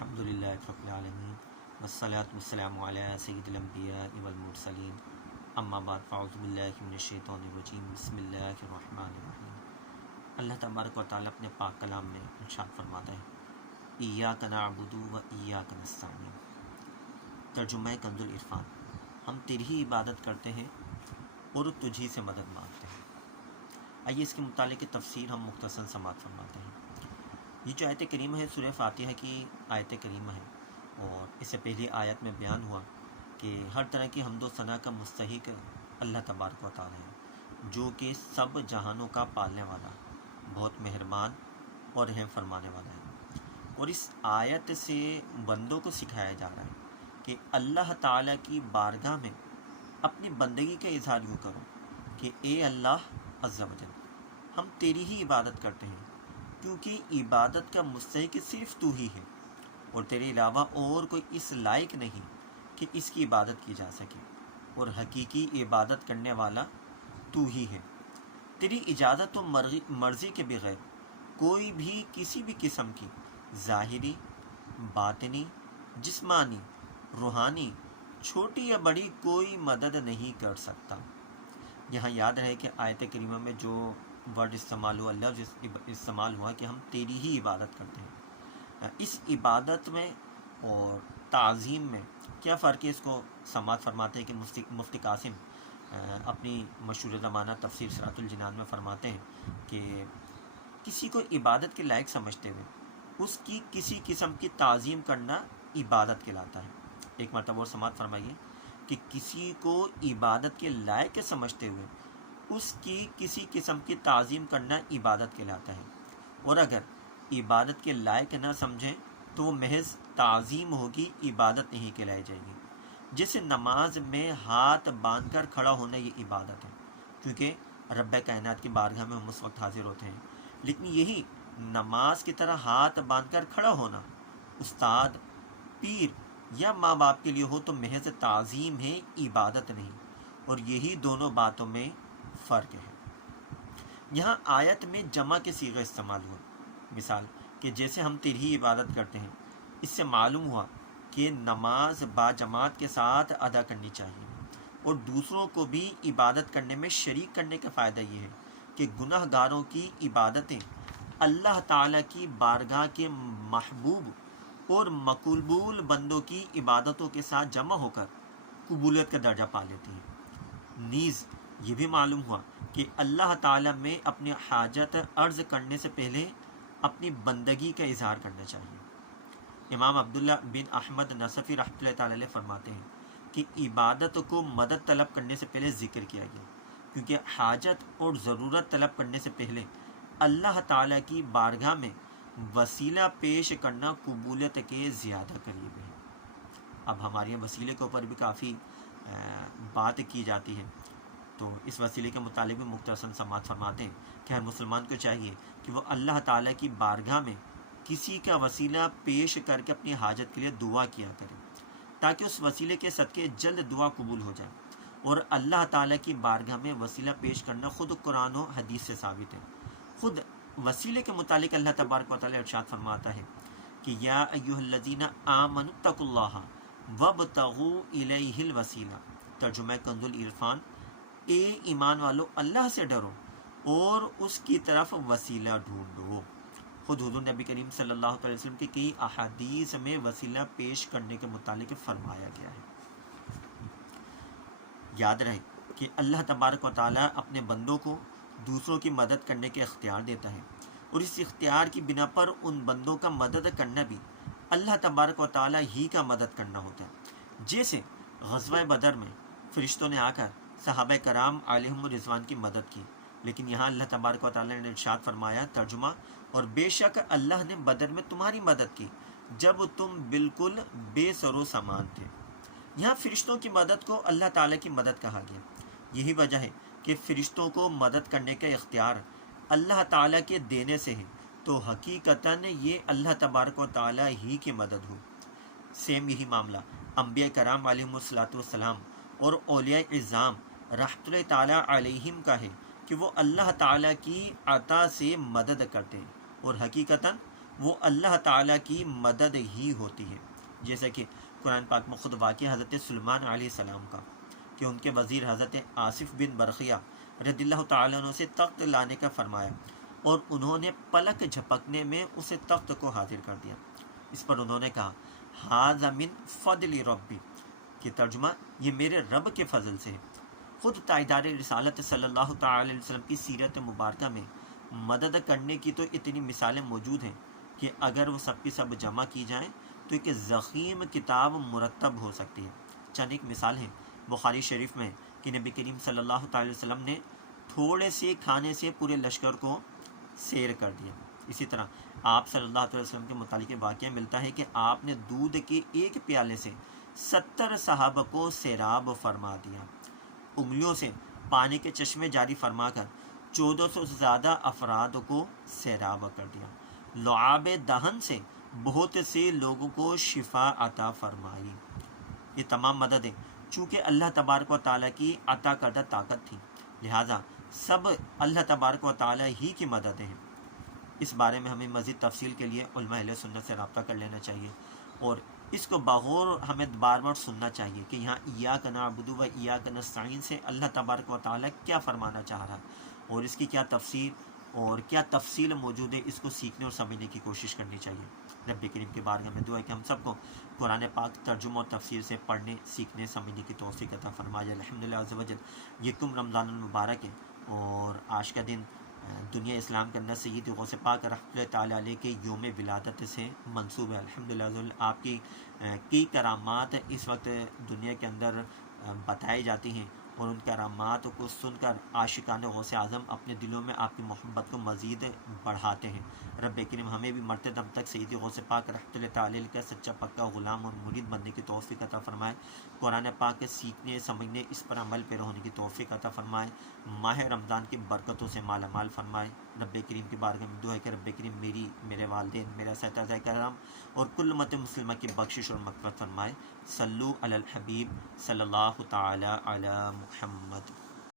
الحمدللہ رب العالمین والصلاة والسلام علی سید الانبیاء والمرسلین اما بعد فاعوذ باللہ من الشیطان الرجیم بسم اللہ الرحمن الرحیم۔ اللہ تبارک و تعالیٰ اپنے پاک کلام میں ارشاد فرماتا ہے ایاک نعبد و ایاک نستعین۔ ترجمہ کنز العرفان، ہم تیری ہی عبادت کرتے ہیں اور تجھی سے مدد مانگتے ہیں۔ آئیے اس کے متعلق تفسیر ہم مختصر سماعت فرماتے ہیں۔ یہ جو آیت کریمہ ہے سورہ فاتحہ کی آیت کریمہ ہے، اور اس سے پہلی آیت میں بیان ہوا کہ ہر طرح کی حمد و ثنا کا مستحق اللہ تبارک و تعالی ہے، جو کہ سب جہانوں کا پالنے والا، بہت مہربان اور رحم فرمانے والا ہے۔ اور اس آیت سے بندوں کو سکھایا جا رہا ہے کہ اللہ تعالیٰ کی بارگاہ میں اپنی بندگی کا اظہار یوں کرو کہ اے اللہ عز و جل، ہم تیری ہی عبادت کرتے ہیں، کیونکہ عبادت کا مستحق صرف تو ہی ہے، اور تیرے علاوہ اور کوئی اس لائق نہیں کہ اس کی عبادت کی جا سکے، اور حقیقی عبادت کرنے والا تو ہی ہے۔ تیری اجازت و مرضی کے بغیر کوئی بھی کسی بھی قسم کی ظاہری، باطنی، جسمانی، روحانی، چھوٹی یا بڑی کوئی مدد نہیں کر سکتا۔ یہاں یاد رہے کہ آیت کریمہ میں جو ورڈ استعمال ہوا، لفظ استعمال ہوا کہ ہم تیری ہی عبادت کرتے ہیں۔ اس عبادت میں اور تعظیم میں کیا فرق ہے، اس کو سماعت فرماتے ہیں کہ مفتی قاسم اپنی مشہور زمانہ تفسیر صراط الجنان میں فرماتے ہیں کہ کسی کو عبادت کے لائق سمجھتے ہوئے اس کی کسی قسم کی تعظیم کرنا عبادت کہلاتا ہے۔ ایک مرتبہ اور سماعت فرمائیے کہ کسی کو عبادت کے لائق سمجھتے ہوئے اس کی کسی قسم کی تعظیم کرنا عبادت کہلاتا ہے، اور اگر عبادت کے لائق نہ سمجھیں تو وہ محض تعظیم ہوگی، عبادت نہیں کہلائی جائے گی۔ جیسے نماز میں ہاتھ باندھ کر کھڑا ہونا یہ عبادت ہے، کیونکہ رب کائنات کی بارگاہ میں ہم اس وقت حاضر ہوتے ہیں، لیکن یہی نماز کی طرح ہاتھ باندھ کر کھڑا ہونا استاد، پیر یا ماں باپ کے لیے ہو تو محض تعظیم ہے، عبادت نہیں، اور یہی دونوں باتوں میں فرق ہے۔ یہاں آیت میں جمع کے صیغہ استعمال ہوا، مثال کہ جیسے ہم تیری ہی عبادت کرتے ہیں، اس سے معلوم ہوا کہ نماز با جماعت کے ساتھ ادا کرنی چاہیے، اور دوسروں کو بھی عبادت کرنے میں شریک کرنے کا فائدہ یہ ہے کہ گناہ گاروں کی عبادتیں اللہ تعالیٰ کی بارگاہ کے محبوب اور مقبول بندوں کی عبادتوں کے ساتھ جمع ہو کر قبولیت کا درجہ پا لیتی ہیں۔ نیز یہ بھی معلوم ہوا کہ اللہ تعالیٰ میں اپنی حاجت عرض کرنے سے پہلے اپنی بندگی کا اظہار کرنا چاہیے۔ امام عبداللہ بن احمد نصفی رحمۃ اللہ تعالی علیہ فرماتے ہیں کہ عبادت کو مدد طلب کرنے سے پہلے ذکر کیا گیا، کیونکہ حاجت اور ضرورت طلب کرنے سے پہلے اللہ تعالیٰ کی بارگاہ میں وسیلہ پیش کرنا قبولیت کے زیادہ قریب ہے۔ اب ہمارے وسیلے کے اوپر بھی کافی بات کی جاتی ہے، تو اس وسیلے کے متعلق بھی مختصر سماعت فرماتے ہیں کہ ہر مسلمان کو چاہیے کہ وہ اللہ تعالیٰ کی بارگاہ میں کسی کا وسیلہ پیش کر کے اپنی حاجت کے لیے دعا کیا کرے، تاکہ اس وسیلے کے صدقے جلد دعا قبول ہو جائے۔ اور اللہ تعالیٰ کی بارگاہ میں وسیلہ پیش کرنا خود قرآن و حدیث سے ثابت ہے۔ خود وسیلے کے متعلق اللہ تبارک و تعالیٰ ارشاد فرماتا ہے کہ یا ایھا الذین آمنوا اتقوا اللہ وابتغوا الیہ الوسیلہ۔ ترجمہ کنز العرفان، اے ایمان والو اللہ سے ڈرو اور اس کی طرف وسیلہ ڈھونڈو۔ خود حضور نبی کریم صلی اللہ علیہ وسلم کی کئی احادیث میں وسیلہ پیش کرنے کے متعلق فرمایا گیا ہے۔ یاد رہے کہ اللہ تبارک و تعالیٰ اپنے بندوں کو دوسروں کی مدد کرنے کے اختیار دیتا ہے، اور اس اختیار کی بنا پر ان بندوں کا مدد کرنا بھی اللہ تبارک و تعالیٰ ہی کا مدد کرنا ہوتا ہے۔ جیسے غزوہ بدر میں فرشتوں نے آ کر صحابہ کرام علیہم رضوان کی مدد کی، لیکن یہاں اللہ تبارک و تعالیٰ نے ارشاد فرمایا، ترجمہ، اور بے شک اللہ نے بدر میں تمہاری مدد کی جب تم بالکل بے سر و سامان تھے۔ یہاں فرشتوں کی مدد کو اللہ تعالیٰ کی مدد کہا گیا۔ یہی وجہ ہے کہ فرشتوں کو مدد کرنے کا اختیار اللہ تعالیٰ کے دینے سے ہے، تو حقیقتاً یہ اللہ تبارک و تعالیٰ ہی کی مدد ہو۔ سیم یہی معاملہ انبیاء کرام علیہم السلام اور اولیاء اعظام رحمۃ اللہ تعالیٰ علیہم کا ہے کہ وہ اللہ تعالیٰ کی عطا سے مدد کرتے ہیں، اور حقیقتاً وہ اللہ تعالیٰ کی مدد ہی ہوتی ہے، جیسے کہ قرآن پاک میں خود واقعہ حضرت سلیمان علیہ السلام کا کہ ان کے وزیر حضرت آصف بن برقیہ رضی اللہ تعالیٰ عنہ سے تخت لانے کا فرمایا اور انہوں نے پلک جھپکنے میں اسے تخت کو حاضر کر دیا۔ اس پر انہوں نے کہا ھذا من فضل ربی، کہ ترجمہ یہ میرے رب کے فضل سے ہے۔ خود تائیدار رسالت صلی اللہ تعالی علیہ وسلم کی سیرت مبارکہ میں مدد کرنے کی تو اتنی مثالیں موجود ہیں کہ اگر وہ سب کی سب جمع کی جائیں تو ایک ضخیم کتاب مرتب ہو سکتی ہے۔ چند ایک مثال ہے بخاری شریف میں کہ نبی کریم صلی اللہ تعالی وسلم نے تھوڑے سے کھانے سے پورے لشکر کو سیر کر دیا۔ اسی طرح آپ صلی اللہ علیہ وسلم کے متعلق واقعہ ملتا ہے کہ آپ نے دودھ کے ایک پیالے سے 70 صحابہ کو سیراب فرما دیا، انگلیوں سے پانی کے چشمے جاری فرما کر 1400 سے زیادہ افراد کو سیراب کر دیا، لعاب دہن سے بہت سے لوگوں کو شفا عطا فرمائی۔ یہ تمام مددیں چونکہ اللہ تبارک و تعالیٰ کی عطا کردہ طاقت تھی، لہٰذا سب اللہ تبارک و تعالیٰ ہی کی مددیں ہیں۔ اس بارے میں ہمیں مزید تفصیل کے لیے علماء اہل سنت سے رابطہ کر لینا چاہیے اور اس کو بغور ہمیں بار بار سننا چاہیے کہ یہاں ایاک نعبد و ایاک نستعین سے اللہ تبارک و تعالیٰ کیا فرمانا چاہ رہا ہے اور اس کی کیا تفسیر اور کیا تفصیل موجود ہے، اس کو سیکھنے اور سمجھنے کی کوشش کرنی چاہیے۔ رب کریم کے بارگاہ میں دعا ہے کہ ہم سب کو قرآن پاک ترجمہ اور تفسیر سے پڑھنے، سیکھنے، سمجھنے کی توفیق عطا فرمائے۔ الحمدللہ عز و جل، یکم رمضان المبارک ہے اور آج کا دن دنیا اسلام کے اندر سید غوث پاک رحمۃ اللہ تعالیٰ علیہ کے یوم ولادت سے منسوب ہے۔ الحمدللہ عز و جل، آپ کی کئی کرامات اس وقت دنیا کے اندر بتائی جاتی ہیں اور ان کرامات کو سن کر عاشقان غوث اعظم اپنے دلوں میں آپ کی محبت کو مزید بڑھاتے ہیں۔ رب کریم ہمیں بھی مرتے دم تک سید غوث پاک رحمۃ اللہ تعالیٰ علیہ کا سچا پکا غلام اور مرید بننے کی توفیق عطا فرمائے، قرآن پاک کے سیکھنے، سمجھنے، اس پر عمل پیرا ہونے کی توفیق عطا فرمائے، ماہ رمضان کی برکتوں سے مالا مال فرمائے۔ رب کریم کی بارگاہ میں دعا ہے کہ رب کریم میرے والدین، میرا اساتذہ کرام اور کل امت مسلمہ کی بخشش اور مغفرت فرمائے۔ صلو علی الحبیب صلی اللہ تعالی علی محمد۔